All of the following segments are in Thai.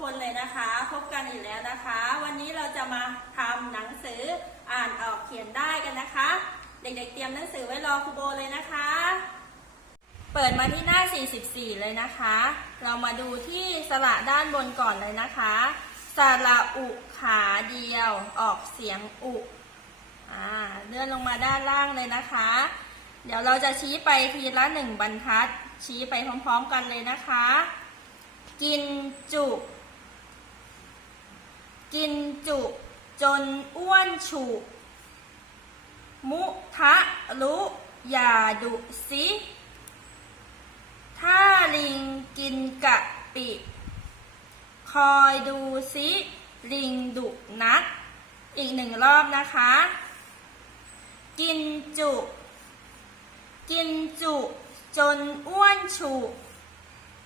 คนเลยนะคะ พบกันอีกแล้วนะคะ วันนี้เราจะมาทำหนังสืออ่านออกเขียนได้กันนะคะ เด็กๆเตรียมหนังสือไว้รอครูโบเลยนะคะ เปิดมาที่หน้า 44 เลยนะคะ เรามาดูที่สระด้านบนก่อนเลยนะคะสระอุขาเดียว ออกเสียงอุอ่าเลื่อนลงมาด้านล่างเลยนะคะ เดี๋ยวเราจะชี้ไปทีละหนึ่งบรรทัด ชี้ไปพร้อมๆกันเลยนะคะ กินจุ กินจุ จนอ้วนฉุ มุทะลุอย่าดุสิถ้าลิงกินกะปิ คอยดูสิลิงดุนัก อีกหนึ่งรอบนะคะ กินจุ กินจุ จนอ้วนฉุ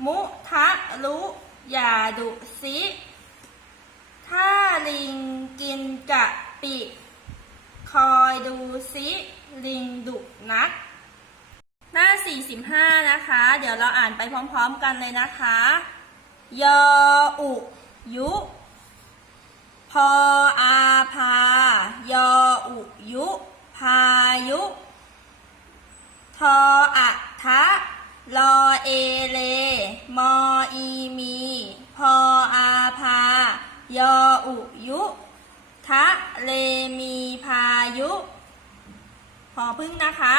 มุทะลุอย่าดุสิ ถ้าลิงกินกะปิ คอยดูสิลิงดุนัก หน้า 45 นะคะ เดี๋ยวเราอ่านไปพร้อมๆกันเลยนะคะ ยออุยุ พออาพา ยออุยุ พายุ ทออะทะ ลอเอเละเลมีพายุพอพึ่งนะคะ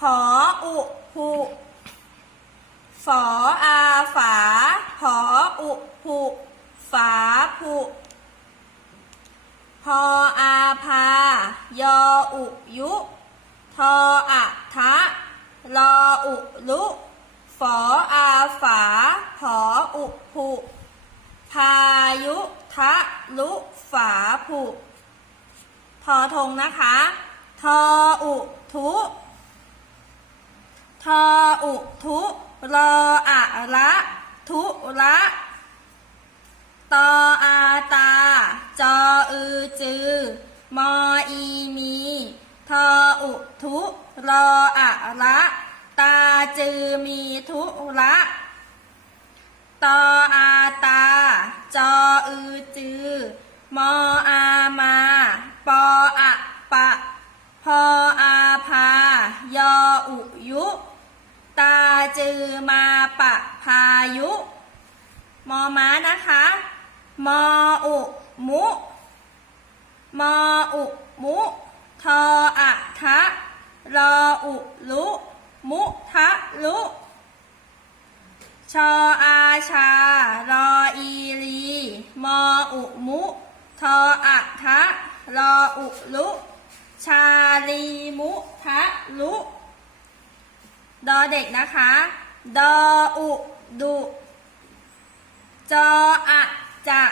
ผออุหุฝออาฝาผออุหุฝาผุพออาพายออุยุทออะทะลออุลุฝออาฝาผออุผุพายุทะลุ ฝาผุทอทงนะคะ ทออุทุทออุทุรออะละทุละตออาตา จออือจือ มออีมี ทออุทุรออะละตาจือมีทุละตออาตา จออือจือ มออามา ปออะปะ พออาพา ยออุยุ ตาจือมาปะพายุ มอม้านะคะ มออุมุ มออุมุ ทออะทะ รออุลุ มุทะลุชออาชา รออีรี มออุมุ ออะทะรออุลุชาลีมุทะลุดอเด็กนะคะ ดออุดุจออะจะ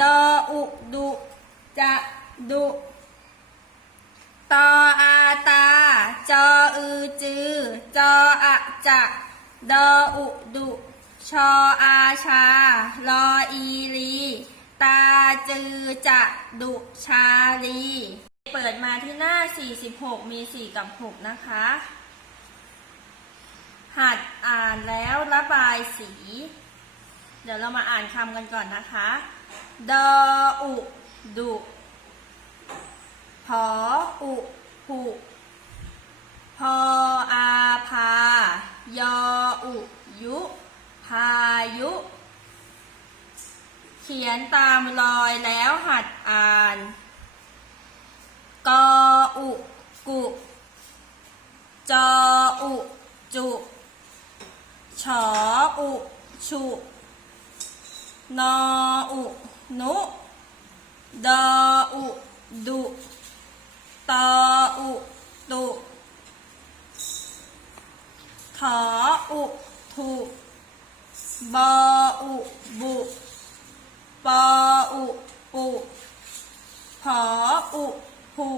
ดออุดุจะดุตออาตา จออือจือ จออะจะดออุดุ ชออาชา รออีรี ตาจือจะดุชาลี เปิดมาที่หน้า 46 มี 4 กับ 6 นะคะ หัดอ่านแล้วระบายสี เดี๋ยวเรามาอ่านคำกันก่อนนะคะ ดออุดุพออุผุพออาพายออุยุ พายุ เขียนตามรอยแล้วหัดอ่าน กออุกุ จออุจุฉออุฉุนออุนุดออุดุตออุตุถออุถุบออุบุ ปออุปุผออุผุ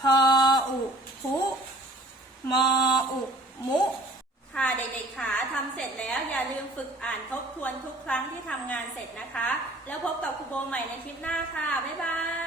พออุผุมออุมุค่ะเด็กๆค่ะทำเสร็จแล้วอย่าลืมฝึกอ่านทบทวนทุกครั้งที่ทำงานเสร็จนะคะ แล้วพบกับครูโบใหม่ในคลิปหน้าค่ะ บ๊ายบาย